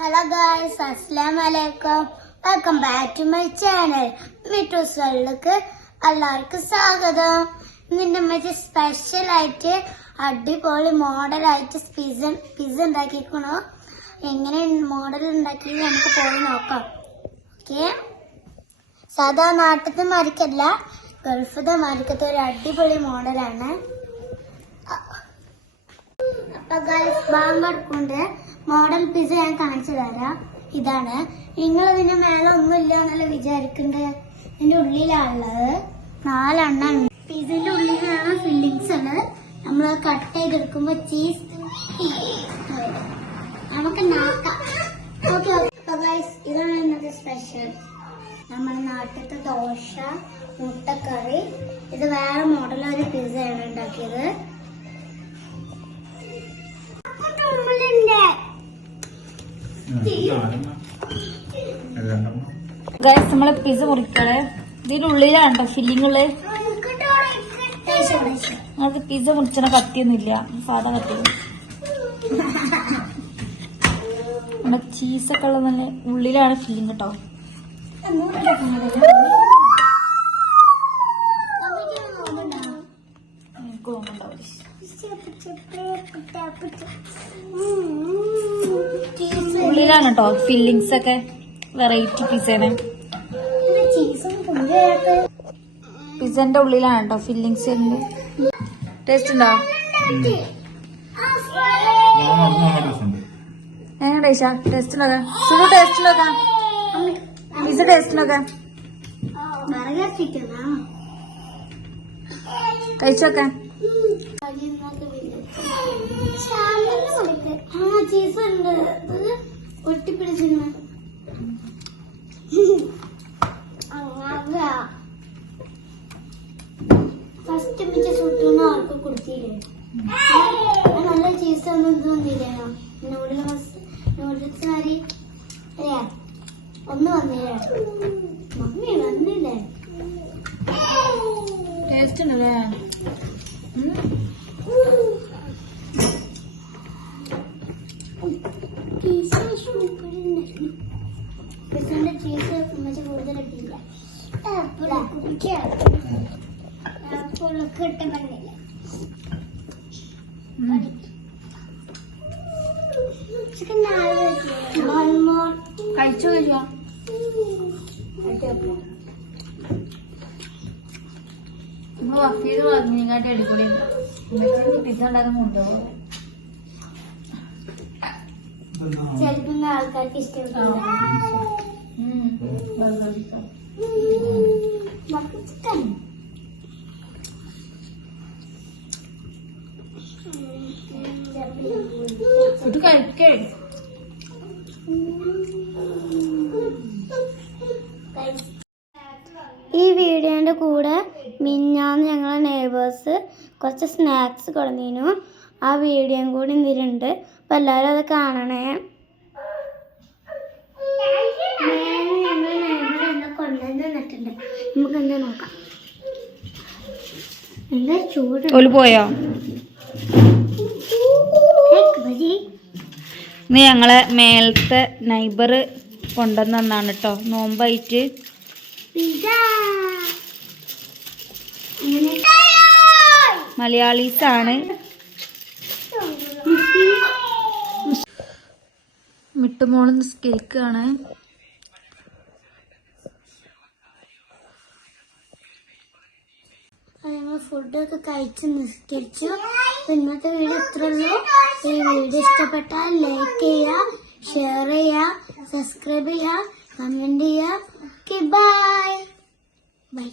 Hello guys അസ്സാം വലൈക്കും welcome back to my channel മിറ്റൂസ് വേൾഡിലേക്ക് എല്ലാവർക്കും സ്വാഗതം. നിന്റെ മറ്റേ സ്പെഷ്യൽ ആയിട്ട് അടിപൊളി മോഡലായിട്ട് പിസ പിസ ഉണ്ടാക്കിയിരിക്കണോ എങ്ങനെ മോഡൽ ഉണ്ടാക്കി നമുക്ക് പോയി നോക്കാം. ഓക്കെ സാധാ നാട്ടിലത്തെ മാരിക്കല്ല ഗൾഫത്തെ മാരിക്കത്തെ ഒരു അടിപൊളി മോഡലാണ് അപ്പൊ ഗായ്സ് ബാങ്ക് മോഡൽ പിസ ഞാൻ കാണിച്ചു തരാം. ഇതാണ്. നിങ്ങൾ ഇതിന്റെ മേലെ ഒന്നുമില്ല എന്നല്ല വിചാരിക്കണ്ടേ? ഇതിന്റെ ഉള്ളിലാണുള്ളത്. നാലെണ്ണം ഉണ്ട്. പിസന്റെ ഉള്ളിലാണ് ഫില്ലിങ്സ് ഉള്ളത് നമ്മൾ കട്ട് ചെയ്തെടുക്കുമ്പോ ചീസ് നമുക്ക് ഇതാണ് ഇന്നത്തെ സ്പെഷ്യൽ നമ്മുടെ നാട്ടിലത്തെ ദോശ മുട്ടക്കറി ഗൈസ് നമ്മൾ പിസ മുറിക്കണേ. ഇതിനുള്ളിലാണ് കേട്ടോ ഫില്ലിംഗ് ഉള്ളത് നമുക്ക് പിസ മുറിച്ചണ കത്തിയൊന്നുമില്ല സാധാ കത്തി നമ്മുടെ ചീസൊക്കെ ഉള്ള നല്ല ഉള്ളിലാണ് ഫില്ലിംഗ് കേട്ടോ. എനിക്ക് ഉള്ളിലാണ് കേട്ടോ ഫില്ലിങ്സ് ഒക്കെ വെറൈറ്റി പിസേനെ പിസന്റെ ഉള്ളിലാണ് കേട്ടോ ഫില്ലിങ്സ് ടേസ്റ്റ് ഉണ്ടോ? എങ്ങനെ ടേസ്റ്റാ ടേസ്റ്റ് നോക്കാം സുഖ ടേസ്റ്റ് നോക്കാം പിസ ടേസ്റ്റ് നോക്കാം കഴിച്ചു നോക്കാം ആ ചീസ് ഉണ്ട് ഒട്ടിപ്പിടിച്ചിരുന്നു ഫസ്റ്റ് മിച്ച ചുട്ടൊന്നും ആർക്കും കൊടുത്തില്ലേ നല്ല ചീസ് ഒന്നും ഇത് വന്നില്ലേനോ നൂഡിൽസ് നൂഡിൽസ് മാറി അല്ലേ ഒന്ന് വന്നില്ലേ മമ്മി വന്നില്ലേ ടേസ്റ്റ് ഉണ്ടല്ലേ? കഴിച്ചു കഴിച്ചോ വക്കീൽ പറഞ്ഞിങ്ങാട്ട് അടിപൊളി പിസ ഉണ്ടാക്കാൻ കൊണ്ടുപോകും ചിലപ്പോ ആൾക്കാർക്ക് ചിക്കൻ ഈ വീഡിയോന്റെ കൂടെ മിഞ്ഞാന്ന് ഞങ്ങളെ നെയ്ബേഴ്സ് കുറച്ച് സ്നാക്സ് കൊടുന്നിരുന്നു. ആ വീഡിയോയും കൂടി ഇതിലുണ്ട് അപ്പം എല്ലാവരും അത് കാണണേ. തന്നിട്ടുണ്ട് നമുക്ക് എന്താ നോക്കാം. എന്താ ചൂട്? പോയോ? ഇന്ന് ഞങ്ങളെ മേലത്തെ നൈബർ കൊണ്ടുവന്നാണ് കേട്ടോ നോമ്പായിട്ട്. മലയാളീസാണ്. അങ്ങനെ മലയാളീസ് ആണ് മിട്ടുമോൾ നിസ്കരിക്കാണ്. ഞങ്ങൾ ഫുഡൊക്കെ കഴിച്ച് നിസ്കരിച്ചു. ഇന്നത്തെ വീഡിയോ ഇത്രേ ഉള്ളൂ. ഈ വീഡിയോ ഇഷ്ടപ്പെട്ടാൽ ലൈക്ക് ചെയ്യുക ഷെയർ ചെയ്യുക സബ്സ്ക്രൈബ് ചെയ്യുക കമന്റ് ചെയ്യുക. Bye bye